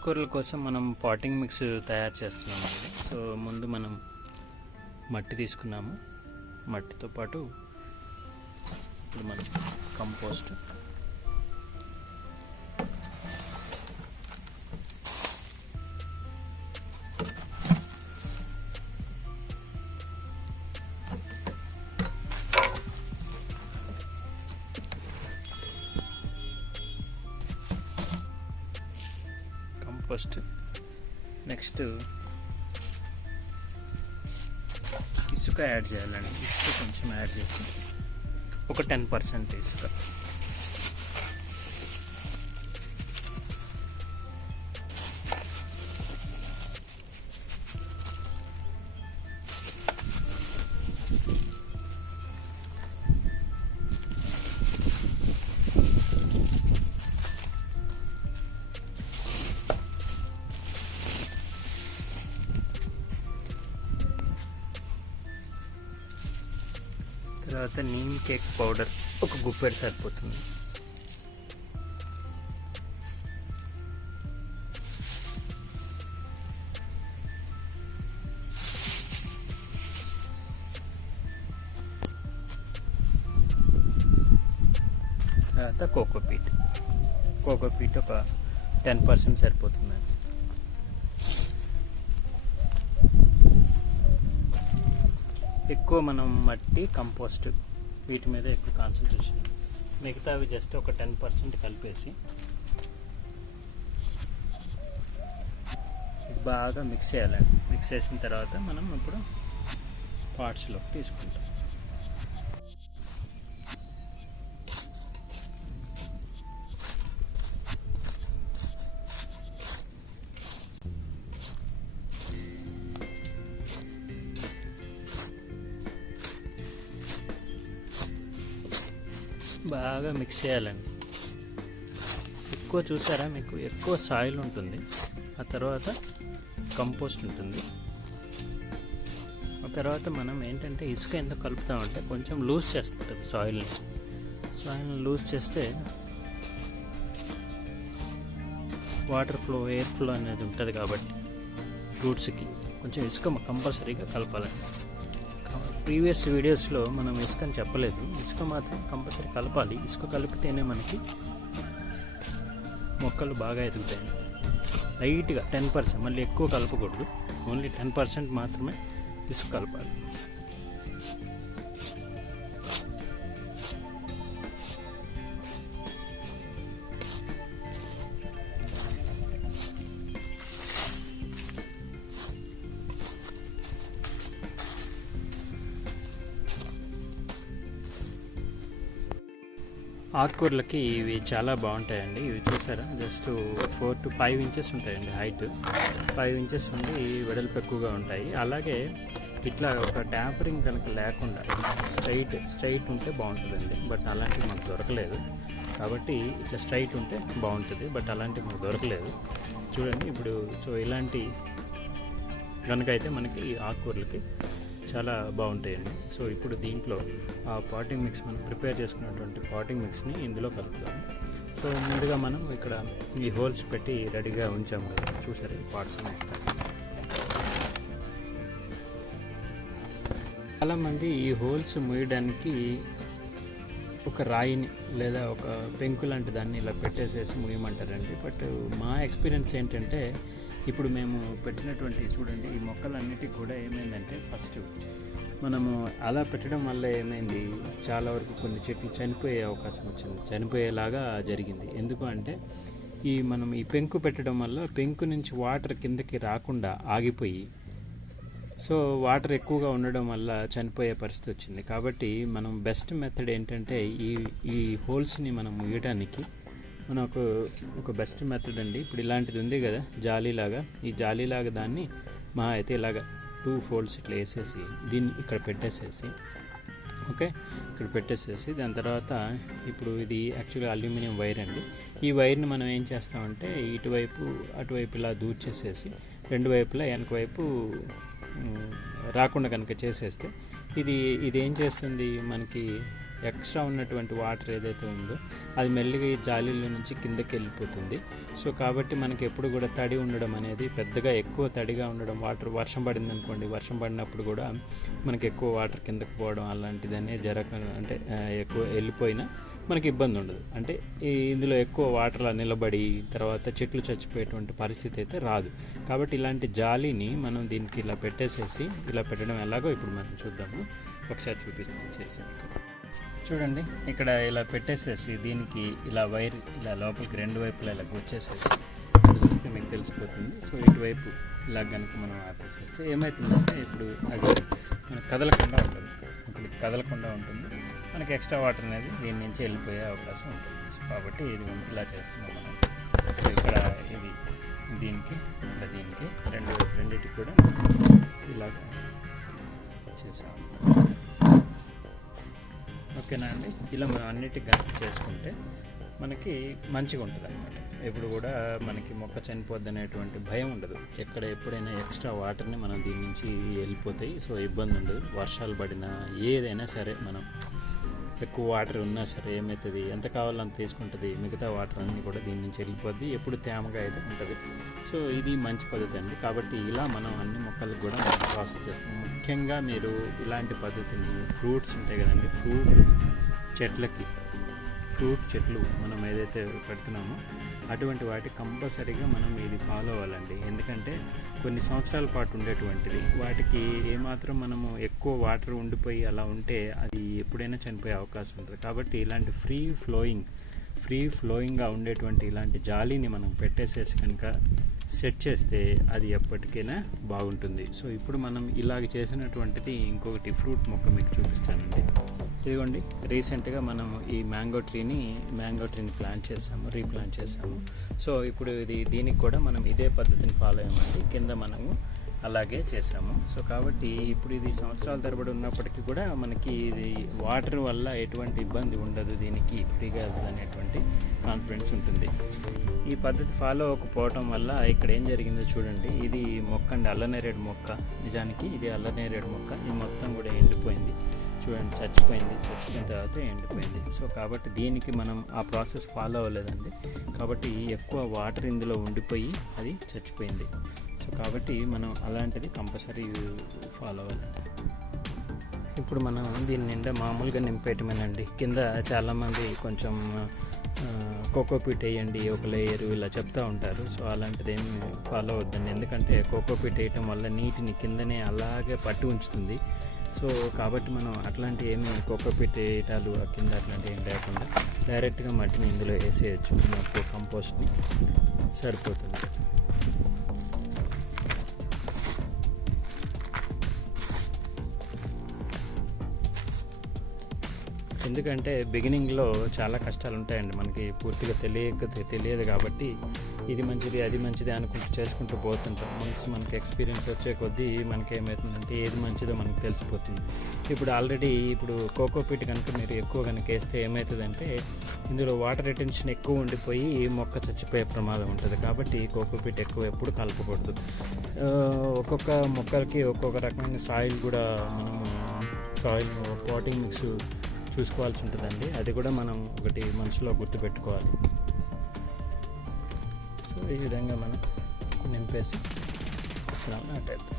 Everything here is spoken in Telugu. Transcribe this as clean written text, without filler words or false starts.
ఆకుకూరల కోసం మనం పాటింగ్ మిక్స్ తయారు చేస్తున్నామండి. సో ముందు మనం మట్టి తీసుకున్నాము. మట్టితో పాటు ఇప్పుడు మనం కంపోస్ట్, నెక్స్ట్ ఇసుక యాడ్ చేయాలండి. ఇసుక కొంచెం యాడ్ చేసి ఒక 10% ఇసుక. తర్వాత నీమ్ కేక్ పౌడర్ ఒక గుప్పెడు సరిపోతుంది. తర్వాత కోకోపీట్ ఒక 10% సరిపోతుంది. ఎక్కువ మనం మట్టి, కంపోస్ట్ వీటి మీద ఎక్కువ కాన్సన్ట్రేషన్. మిగతావి జస్ట్ ఒక 10% కలిపేసి ఇది బాగా మిక్స్ చేయాలండి. మిక్స్ చేసిన తర్వాత మనం ఇప్పుడు పాట్స్లోకి తీసుకుంటాం. బాగా మిక్స్ చేయాలండి. ఎక్కువ చూసారా, మీకు ఎక్కువ సాయిల్ ఉంటుంది, ఆ తర్వాత కంపోస్ట్ ఉంటుంది. ఆ తర్వాత మనం ఏంటంటే ఇసుక ఎంత కలుపుతామంటే కొంచెం లూజ్ చేస్తుంటుంది సాయిల్ని లూజ్ చేస్తే వాటర్ ఫ్లో, ఎయిర్ ఫ్లో అనేది ఉంటుంది. కాబట్టి రూట్స్కి కొంచెం ఇసుక కంపల్సరీగా కలపాలండి. ప్రీవియస్ వీడియోస్లో మనం ఇసుకని చెప్పలేదు, ఇసుక మాత్రం కంపల్సరీ కలపాలి. ఇసుక కలిపితేనే మనకి మొక్కలు బాగా ఎదుగుతాయి. లైట్గా 10%, మళ్ళీ ఎక్కువ కలపకూడదు, ఓన్లీ 10% మాత్రమే ఇసుక కలపాలి. ఆకుకూరలకి ఇవి చాలా బాగుంటాయండి. ఇవి చూసారా, జస్ట్ 4 to 5 ఇంచెస్ ఉంటాయండి హైట్. 5 ఇంచెస్ ఉండి వెడల్పు ఎక్కువగా ఉంటాయి. అలాగే ఇట్లా ఒక ట్యాపరింగ్ కనుక లేకుండా స్ట్రైట్ ఉంటే బాగుంటుందండి. బట్ అలాంటివి మాకు దొరకలేదు, కాబట్టి ఇట్లా స్ట్రైట్ ఉంటే బాగుంటుంది. బట్ అలాంటివి మాకు దొరకలేదు. చూడండి ఇప్పుడు. సో ఇలాంటి కనుక అయితే మనకి ఆకుకూరలకి చాలా బాగుంటాయండి. సో ఇప్పుడు దీంట్లో ఆ పాటింగ్ మిక్స్, మనం ప్రిపేర్ చేసుకున్నటువంటి పాటింగ్ మిక్స్ని ఇందులో కలుపుతాము. సో ముందుగా మనం ఇక్కడ ఈ హోల్స్ పెట్టి రెడీగా ఉంచాము కదా, చూసారు ఈ పాట్స్. చాలామంది ఈ హోల్స్ ముయ్యడానికి ఒక రాయిని లేదా ఒక పెంకు లాంటి దాన్ని ఇలా పెట్టేసేసి ముయ్యమంటారండి. బట్ మా ఎక్స్పీరియన్స్ ఏంటంటే, ఇప్పుడు మేము పెట్టినటువంటి చూడండి ఈ మొక్కలన్నిటికి కూడా ఏమైందంటే, ఫస్ట్ మనము అలా పెట్టడం వల్ల ఏమైంది, చాలా వరకు కొన్ని చెట్లు చనిపోయే అవకాశం వచ్చింది, చనిపోయేలాగా జరిగింది. ఎందుకు అంటే మనం ఈ పెంకు పెట్టడం వల్ల పెంకు నుంచి వాటర్ కిందకి రాకుండా ఆగిపోయి, సో వాటర్ ఎక్కువగా ఉండడం వల్ల చనిపోయే పరిస్థితి వచ్చింది. కాబట్టి మనం బెస్ట్ మెథడ్ ఏంటంటే, ఈ హోల్స్ని మనం ముయ్యడానికి మనకు ఒక బెస్ట్ మెథడ్ అండి. ఇప్పుడు ఇలాంటిది ఉంది కదా జాలీలాగా, ఈ జాలీలాగా దాన్ని మా అయితే ఇలాగా 2 folds ఇట్లా వేసేసి దీన్ని ఇక్కడ పెట్టేసేసి, ఓకే, ఇక్కడ పెట్టేసేసి దాని తర్వాత ఇప్పుడు ఇది యాక్చువల్గా అల్యూమినియం వైర్ అండి. ఈ వైర్ని మనం ఏం చేస్తామంటే ఇటువైపు అటువైపు ఇలా దూర్చేసేసి 2 వైపులా వెనక వైపు రాకుండా కనుక చేసేస్తే ఇది ఏం చేస్తుంది, మనకి ఎక్స్ట్రా ఉన్నటువంటి వాటర్ ఏదైతే ఉందో అది మెల్లిగా ఈ జాలీల నుంచి కిందకి వెళ్ళిపోతుంది. సో కాబట్టి మనకి ఎప్పుడు కూడా తడి ఉండడం అనేది, పెద్దగా ఎక్కువ తడిగా ఉండడం, వాటర్ వర్షం పడింది అనుకోండి, వర్షం పడినప్పుడు కూడా మనకి ఎక్కువ వాటర్ కిందకి పోవడం అలాంటిదనే అంటే ఎక్కువ వెళ్ళిపోయినా మనకి ఇబ్బంది ఉండదు. అంటే ఇందులో ఎక్కువ వాటర్లా నిలబడి తర్వాత చెట్లు చచ్చిపోయేటువంటి పరిస్థితి అయితే రాదు. కాబట్టి ఇలాంటి జాలీని మనం దీనికి ఇలా పెట్టేసేసి, ఇలా పెట్టడం ఎలాగో ఇప్పుడు మనం చూద్దాము. ఒకసారి చూపిస్తాను చేసాను. చూడండి, ఇక్కడ ఇలా పెట్టేసేసి దీనికి ఇలా వైర్ ఇలా లోపలికి 2 వైపులా ఇలా గుచ్చేసేసి ఇక్కడ చూస్తే మీకు తెలిసిపోతుంది. సో ఇటువైపు ఇలా కనుక మనం ఆపేసేస్తే ఏమవుతుందంటే ఇప్పుడు అది మనకు కదలకుండా ఉంటుంది. ఇప్పుడు ఇది కదలకుండా ఉంటుంది. మనకి ఎక్స్ట్రా వాటర్ అనేది దీని నుంచి వెళ్ళిపోయే అవకాశం ఉంటుంది. సో కాబట్టి ఇది ఇలా చేస్తున్నాం మనం. సో ఇక్కడ ఇది దీనికి ఇలా దీనికి రెండింటికి కూడా ఇలాగ చేసాం. ఓకేనా అండి? ఇలా మనం అన్నిటికి కనుక చేసుకుంటే మనకి మంచిగా ఉంటుంది అన్నమాట. ఎప్పుడు కూడా మనకి మొక్క చనిపోద్ది అనేటువంటి భయం ఉండదు. ఎప్పుడైనా ఎక్స్ట్రా వాటర్ని మనం దీని నుంచి వెళ్ళిపోతాయి. సో ఇబ్బంది ఉండదు. వర్షాలు పడినా ఏదైనా సరే, మనం ఎక్కువ వాటర్ ఉన్నా సరే ఏమవుతుంది, ఎంత కావాలో అంత తీసుకుంటుంది. మిగతా వాటర్ అన్నీ కూడా దీని నుంచి వెళ్ళిపోద్ది. ఎప్పుడు తేమగా అయితే ఉంటుంది. సో ఇది మంచి పద్ధతి అండి. కాబట్టి ఇలా మనం అన్ని మొక్కలకు కూడా మనం ప్రాసెస్ చేస్తాం. ముఖ్యంగా మీరు ఇలాంటి పద్ధతిని ఫ్రూట్స్ ఉంటాయి కదండి, ఫ్రూట్ చెట్లు మనం ఏదైతే పెడుతున్నామో అటువంటి వాటికి కంపల్సరీగా మనం ఇది ఫాలో అవ్వాలండి. ఎందుకంటే కొన్ని సంవత్సరాల పాటు ఉండేటువంటిది, వాటికి ఏమాత్రం మనము ఎక్కువ వాటర్ ఉండిపోయి అలా ఉంటే అది ఎప్పుడైనా చనిపోయే అవకాశం ఉంటుంది. కాబట్టి ఇలాంటి ఫ్రీ ఫ్లోయింగ్గా ఉండేటువంటి ఇలాంటి జాలీని మనం పెట్టేసేసి కనుక సెట్ చేస్తే అది ఎప్పటికైనా బాగుంటుంది. సో ఇప్పుడు మనం ఇలాగ చేసినటువంటిది ఇంకొకటి ఫ్రూట్ మొక్క మీకు చూపిస్తానండి. ఇదిగోండి, రీసెంట్గా మనము ఈ మ్యాంగో ట్రీని రీప్లాంట్ చేసాము. సో ఇప్పుడు దీనికి కూడా మనం ఇదే పద్ధతిని ఫాలో అయ్యామండి. కింద మనము అలాగే చేసాము. సో కాబట్టి ఇప్పుడు ఇది సంవత్సరాల తరబడి ఉన్నప్పటికీ కూడా మనకి ఇది వాటర్ వల్ల ఎటువంటి ఇబ్బంది ఉండదు, దీనికి ఫ్రీగా వెళ్తుంది అనేటువంటి కాన్ఫిడెన్స్ ఉంటుంది. ఈ పద్ధతి ఫాలో అవ్వకపోవటం వల్ల ఇక్కడ ఏం జరిగిందో చూడండి. ఇది మొక్క అండి, అల్లనేరేడు మొక్క. నిజానికి ఇది అల్లనేరేడు మొక్క. ఇది మొత్తం కూడా ఎండిపోయింది. చూడండి, చచ్చిపోయిన తర్వాత ఎండిపోయింది. సో కాబట్టి దీనికి మనం ఆ ప్రాసెస్ ఫాలో అవ్వలేదండి. కాబట్టి ఎక్కువ వాటర్ ఇందులో ఉండిపోయి అది చచ్చిపోయింది. సో కాబట్టి మనం అలాంటిది కంపల్సరీ ఫాలో అవ్వాలి. ఇప్పుడు మనం దీని నిండా మామూలుగా నింపేయటమేనండి. కింద చాలామంది కొంచెం కోకోపీట్ వేయండి, ఒక లేయరు ఇలా చెప్తూ ఉంటారు. సో అలాంటిది ఏమి ఫాలో అవద్దండి. ఎందుకంటే కోకోపీట్ వేయటం వల్ల నీటిని కిందనే అలాగే పట్టి ఉంచుతుంది. సో కాబట్టి మనం అట్లాంటి ఏమి కోకోపీట్ వేయటాలు కింద అట్లాంటివి ఏం లేకుండా డైరెక్ట్గా మట్టిని ఇందులో వేసేయచ్చు. మనకు కంపోస్ట్ని సరిపోతుంది. ఎందుకంటే బిగినింగ్లో చాలా కష్టాలు ఉంటాయండి. మనకి పూర్తిగా తెలియదు కాబట్టి ఇది మంచిది అది మంచిది అనుకుంటూ చేసుకుంటూ పోతుంటాం. మనకి ఎక్స్పీరియన్స్ వచ్చే కొద్దీ మనకి ఏమవుతుందంటే ఏది మంచిదో మనకు తెలిసిపోతుంది. ఇప్పుడు కోకోపీట్ కనుక మీరు ఎక్కువ కనుక వేస్తే ఏమవుతుందంటే ఇందులో వాటర్ రిటెన్షన్ ఎక్కువ ఉండిపోయి మొక్క చచ్చిపోయే ప్రమాదం ఉంటుంది. కాబట్టి కోకోపీట్ ఎక్కువ ఎప్పుడు కలపకూడదు. ఒక్కొక్క మొక్కలకి ఒక్కొక్క రకమైన సాయిల్ కూడా సాయిల్ పాటింగ్ మిక్స్ చూసుకోవాల్సి ఉంటుందండి. అది కూడా మనం ఒకటి మనసులో గుర్తుపెట్టుకోవాలి. సో ఈ విధంగా మనం నింపేసి నాటేద్దాం.